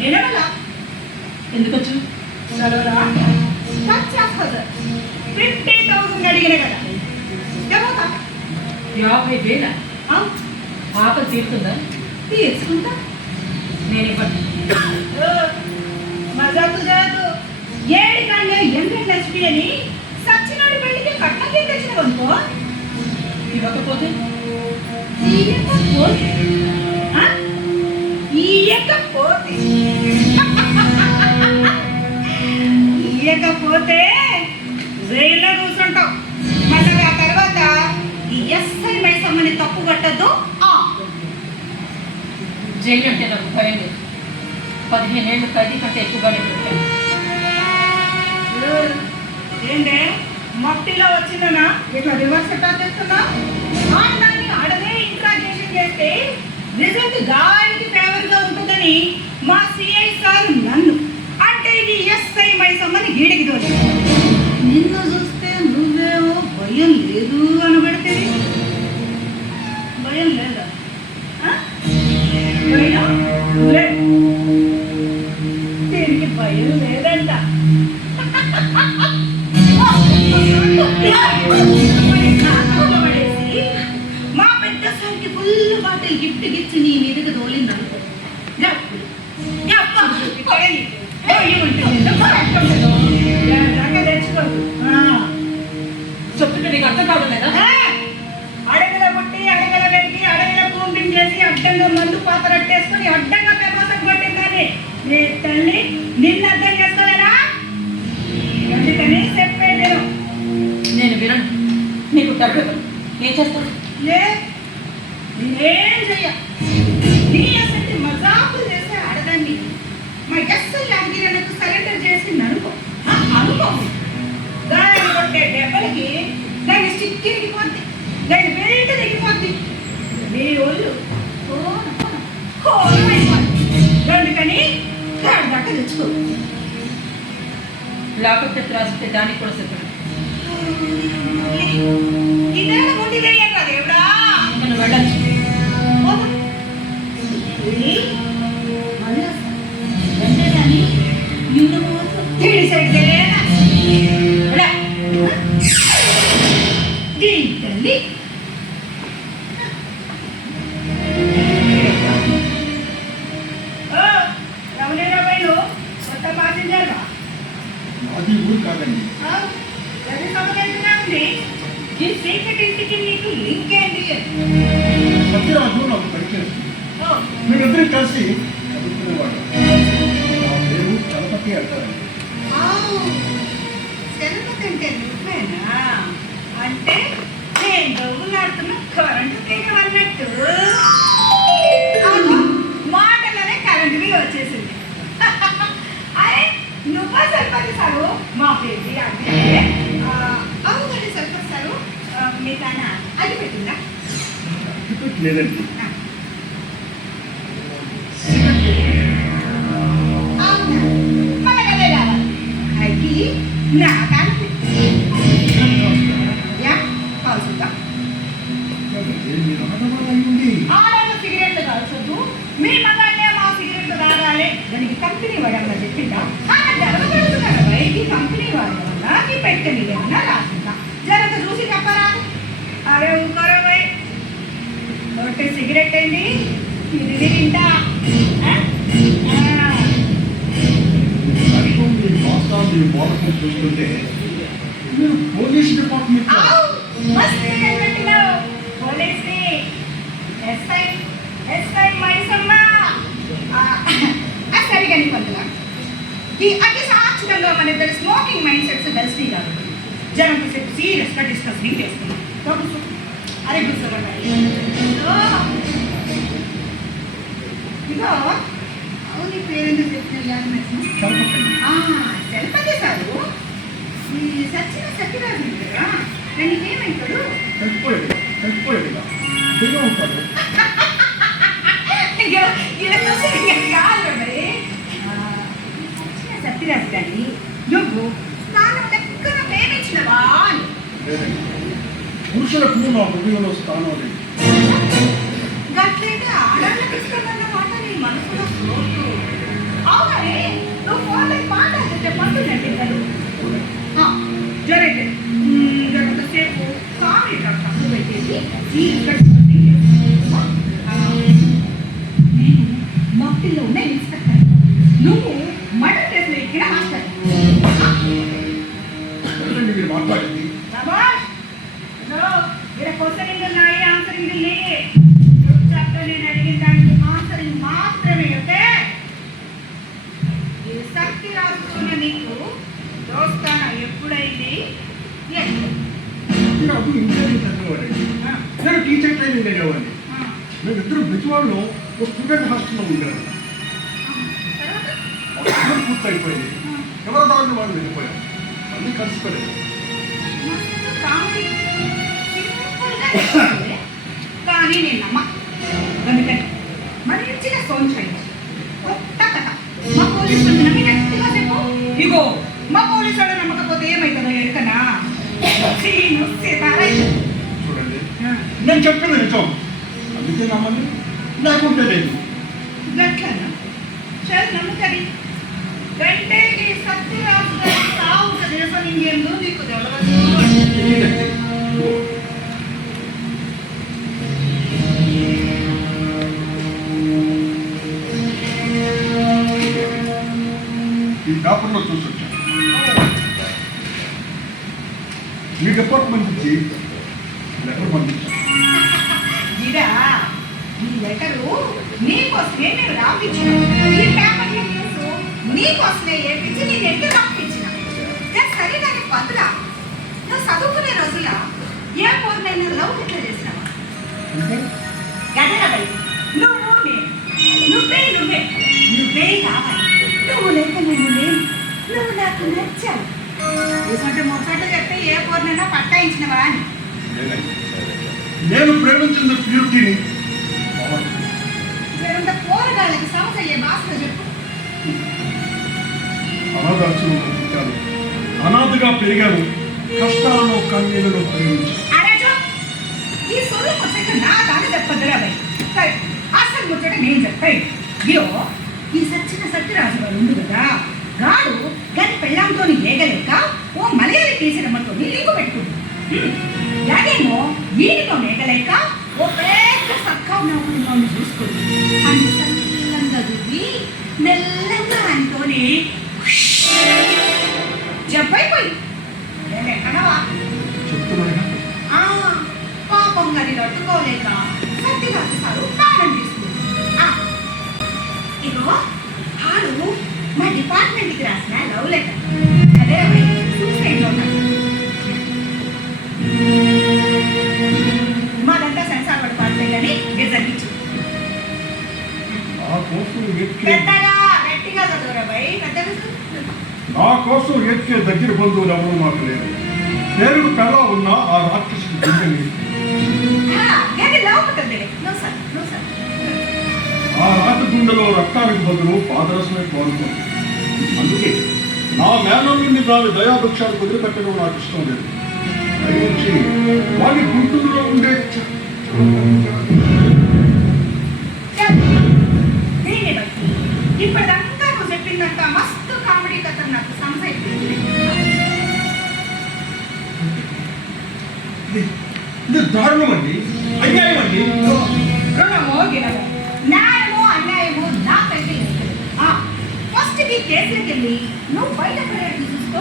నేనేమలా ఎందుకు వచ్చు? చదవరా 50,000 అడిగిన కదా ఏమవుతా 50,000 ఆకలి తీరుతుందా? తీర్చుకుంటా నేను ఇవ్వండి. మజాకు కాదు ఏడి కానీ ఎంగెట్ నచ్చిపి అని సచ్చినాడి పెళ్లికి కట్నం తెచ్చిన అనుకో ఇవ్వకపోతే ఇయ్యకపోతే జైల్లో కూర్చుంటావు. మళ్ళీ ఆ తర్వాత ఈ ఎస్ఐ మైసమ్మని తప్పు కట్టద్దు. జైలు అంటే నాకు భయం లేదు. 15 ఏళ్ళు ఖైదీ కంటే ఎక్కువగానే పెట్టాను. ఏంటే మట్టిలో వచ్చిందనా ఇట్లా రివర్స్ అటాక్ చేస్తున్నా? దాన్ని ఆడనే ఇంట్రాగేషన్ చేస్తే రిజల్ట్ దానికి ఫేవర్ గా ఉంటుందని మా సిఐ సార్ నన్ను అంటే ఇది ఎస్ఐ మైసమ్మని గీడికి తోలి నిన్ను చూస్తే నువ్వేమో భయం లేదు అనబడితే భయం లేదా? భయం దీనికి భయం లేదంట. మా పెద్ద సార్కి ఫుల్ బాటిల్ గిఫ్ట్ గిచ్చి నీ మీదకి తోలింది అనుకో చెప్తుంటే నీకు అర్థం కావడం లేదా? అడగల పుట్టి అడగల పెరిగి అడగల కూంపింగ్ చేసి అడ్డంగా మందు పాత రట్టేసుకుని అడ్డంగా పెద్దసం కొట్టిందని నీ తల్లి నిన్ను అర్థం చేసుకోలేనా? అందుకని చెప్పేది నేను వినను. నీకు తగ్గదు. ఏం చేస్తాను? నేనేం చెయ్య. నీ అసలు మజాకులు చేసే ఆడదాన్ని మా ఎస్ఐ యాదగిరిలకు సరెండర్ చేసి అనుకో దాన్ని కొట్టే దెబ్బలకి దాన్ని స్టిక్ ఎగిపోద్ది, దాని బెల్ట్ దిగిపోద్ది, నీ ఒళ్ళు అందుకని దాకా తెచ్చుకో. లాకప్ తెచ్చి రాసిస్తే దానికి కూడా సిద్ధం. ఇదేనా ముందు వేయండి రా దేవుడా. మనం వెళ్ళచ్చు. అది ఊరు కాదండి. సత్యరాజు నాకు పరిచయం. మీరిద్దరు కలిసి చదువుకునేవాడు. నా పేరు చలపతి అంటారండి. చలపతి అంటే నువ్వేనా? అంటే నేను డబ్బులాడుతున్న కరెంటు తీగ అన్నట్టు మాటలోనే కరెంటు బిల్ వచ్చేసింది. అరే నువ్వు సరిపతి సారు మా పేరు అంటే అవునండి సరిపతి సారు మీ తాన అది పెట్టిందా? లేదండి. అవునా మళ్ళీ కదే కావాలి. అది నా కాదు కాల్చుద్దా ఆడవాళ్ళు సిగరెట్లు కాల్చొద్దు. మీ మగాళ్ళే మా సిగరెట్లు తాగాలి. దానికి కంపెనీ వాడన్నా చెప్పిందా? జరగబడుతున్నారు బయటికి కంపెనీ వాడి వల్ల ఈ పెట్టని ఏమన్నా రాసిందా? జరంత చూసి చెప్పరా? అరే ఊరుకోరా పోయి ఒకటి సిగరెట్ ఏంటి ఇది తింటా. చూస్తుంటే మీరు పోలీస్ డిపార్ట్మెంట్ సరిగా పొందుగా ఈ అతి సాక్షితంగా మన ఇద్దరు స్మోకింగ్ మైండ్ సెట్స్ కలిసి కాబట్టి జనంతో సేపు సీరియస్గా డిస్కసింగ్ చేస్తున్నాం. అరే ఇగో అవును పేరెందుకు చెప్పిన చలపతి సారు ఈ సచ్చిన సత్యరాజు కదా నీకేమైతాడు? సత్యరాజు గారి నువ్వు స్థానం దగ్గర ప్రేమించినవా అని పురుషులకు నా హృదయంలో స్థానం లేదు. గట్లయితే ఆడవాళ్ళకి ఇష్టమన్న మాట నీ నేను మట్టిలో ఉన్న ఇన్స్పెక్టర్, నువ్వు మర్డర్ కేసులో ఎక్కిన మాస్టర్. ఏంటండి మీరు మాట్లాడింది? శభాష్. హలో, मेरा క్వశ్చనింగ్ నాయి, ఆన్సరింగ్ లే. చెప్తా నేను అడిగిన దానికి ఆన్సరింగ్ మాత్రమే. ఓకే? ఈ శక్తి రాసుకున్న నీకు దోస్తాన ఎప్పుడైంది? నాకు ఇంజనీరింగ్ చదివేవాడండి. నేను టీచర్ ట్రైనింగ్ అయ్యేవాడిని. మేమిద్దరు బిజవాడలో ఒక స్టూడెంట్ హాస్టల్లో ఉండేవాడు. అప్పుడు పూర్తయిపోయింది. ఎవరి దారిని వాళ్ళు వెళ్ళిపోయాం. అన్నీ కలిసిపోయాయి. కానీ నేను నమ్మ. అందుకని మంచిగా సోన్ చేయండి. కొత్త కథ మా పోలీసు గట్టిగా చెప్పు. ఇగో మా పోలీసు వాడు నమ్మకపోతే ఏమవుతుందో ఎడకనా చూడండి, నేను చెప్పింది నిజం. అందుకే నమ్మండి, లేకుంటే లేదు. గట్లనా? చల్ నమ్మకది. గంటేకి సత్యరాజు గారి సావు దేశం ఇంకేందో నీకు తెలవదు. తెలియదండి. ఈ పేపర్లో చూసొచ్చాను. మీ డిపార్ట్మెంట్ నుంచి లెటర్ పంపించాను. ఇదా ఈ లెటరు నీకోసమే నేను రాపించిన. ఈ పేపర్ న్యూస్ నీకోసమే ఏపించి నేను ఎక్కడ రాపించిన. సరే దానికి బదులా నువ్వు చదువుకునే రోజుల ఏ పోర్నైనా లవ్ ఎట్లా చేసినావా? గదరాబాయి, నువ్వు నేను, నువ్వే కావాలి. నువ్వు లేక నేను లేను. నువ్వు నాకు నచ్చావు. ఇటువంటి ముచ్చట్లు చెప్తే ఏ పోర్నైనా పట్టాయించినవా అని. నేను ప్రేమించిన ప్యూరిటీని జరంత పోరగాళ్ళకి సమస్య అయ్యే భాషలో చెప్పు. అనాథాశ్రమంలో పుట్టాను, అనాథగా పెరిగాను, కష్టాలను కన్నీళ్ళలో ప్రేమించాను. అరాజు, ఈ సొల్లు ముచ్చట నా దాని చెప్పద్దురా బాయ్. సరే, అసలు ముచ్చట నేను చెప్పాయి. ఇయో ఈ సచ్చిన సత్యరాజు గారు ఉంది కదా, గాడు గని పెళ్ళాంతో ఏగలేక ఓ మలయాళీ టీచరమ్మతో లింకు పెట్టుకుంది. అలాగేమో వీటితో నేగలేక ఓ పెద్ద సక్కా నౌకరిలో చూసుకుంది. అని సల్లంగా దువ్వి మెల్లంగా అంటోనే జబ్బైపోయి ఎక్కడవా చెప్తున్నాను. పాపం గది తట్టుకోలేక సత్యరాజు సారు ప్రాణం తీసుకుంది. ఇగో ఆడు మా డిపార్ట్మెంట్కి రాసిన లవ్ లెటర్. అదే సూసైడ్ నోట్. మాదంతా సెన్సార్ పడి పడతాయి కానీ మీరు జరిగించు. పెద్దగా గట్టిగా చదువురా భయ్. పెద్దగా నా కోసం ఎక్కే దగ్గర బంధువులు ఎవరు మాకు లేరు. పేరు కళ ఉన్న ఆ రాక్షసుడు గుండెని ఆ రాత గుండెలో రక్తానికి బదులు పాదరసమే కోరుతుంది. అందుకే నా మేనల్ని దాని దయాభిక్షాలు వదిలిపెట్టడం నాకు ఇష్టం లేదు. దయచి వాడి గుంటూరులో ఉండే ఇప్పటిదంతా నువ్వు చెప్పిందంట మస్తు కామెడీ కథ నాకు సంశయిస్తుంది. ఇది దారుణం అండి, అన్యాయం అండి. రుణమో గినమో, న్యాయమో అన్యాయమో నాకైతే లేదు. ఫస్ట్ ఈ కేసులకి వెళ్ళి నువ్వు బయట పడేట్టు చూసుకో.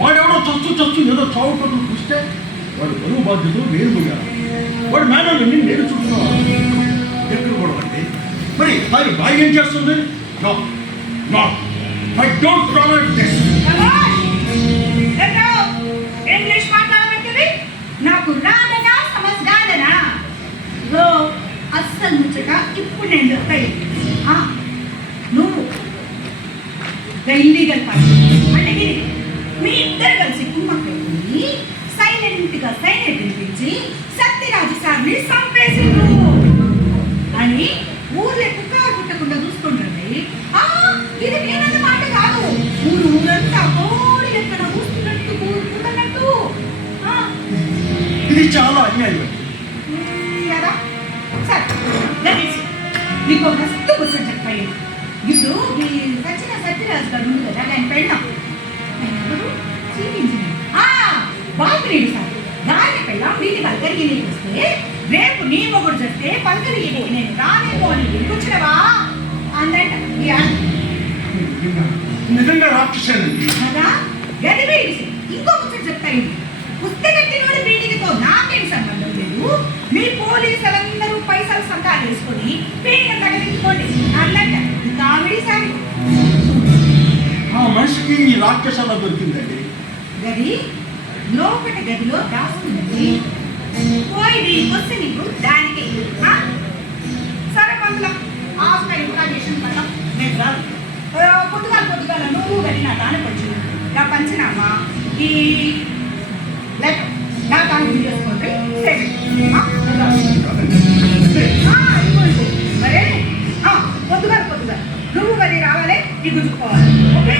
వాడెవడో చచ్చు ఏదో చావు పట్టు చూస్తే వాడు బరువు బాధ్యతలు నేను పోయాను. వాడు మేనల్ని నేను చూస్తున్నాను. ఎక్కడ కూడా అండి. మరి ఆయన బాగా ఏం చేస్తుంది? I don't tolerate this. English మాట్లాడమంటుంది. నాకు రాదనా సమస్గాదనా? అస్సలు ముచ్చట ఇప్పుడు నేను చెప్తాయి. నువ్వు ఇల్లీగల్ పార్టీ అంటే మీ ఇద్దరు కలిసి కుమ్మక్కని సైలెంట్గా సైలెంట్ వినిపించి సత్యరాజు సార్ని చంపేసిండ్రు అని ఊర్లే పుకారు పుట్టకుండా చూసుకుంటుంది. ఇది నేనన్న మాట కాదు. ఊరంతా కోడి ఎక్కడ చూస్తున్నట్టు కూరుకుంటున్నట్టు. ఇది చాలా అన్యాయం కదా. సరే నీకు మస్తు కూర్చొని చెప్పాయి. ఇప్పుడు ఈ సచిన సత్యరాజు గారు ఉంది కదా, ఆయన పెళ్ళాం బాల్కనీడు సార్ దాన్ని పెళ్ళాం నీ అడిగి నీకు వస్తే రేపు నీ మొగుడు చేస్తే పలకరి ఇంటికి నేను రానేమో అని ఎందుకొచ్చినవా అందంట ఈ ఆడ. నిజంగా రాక్షసానండి. కదా గది వేడిసి ఇంకో ముచ్చట చెప్తాయి. పుస్తకట్టినోడి వీడికితో నాకేం సంబంధం లేదు. మీ పోలీసులందరూ పైసలు సంతాలు వేసుకొని పీడిక తగిలించుకోండి అన్నట్ట ఈ కామెడీ సారి. ఆ మనిషికి ఈ రాక్షసాల దొరికిందండి. గది లోపట గదిలో దాసుకున్నది. పోయి వస్తే నీకు దానికి సరే పంతుల ఆఫ్టర్ ఇంట్రాగేషన్ వల్ల నేను రాదు. పొద్దుగాల నువ్వు గది నా దానికొచ్చు నా పంచనామా ఈ లెటర్ నా దాని చేసుకోండి మరే పొద్దుగాల నువ్వు గది రావాలి ఈ గుంజుకోవాలి. ఓకే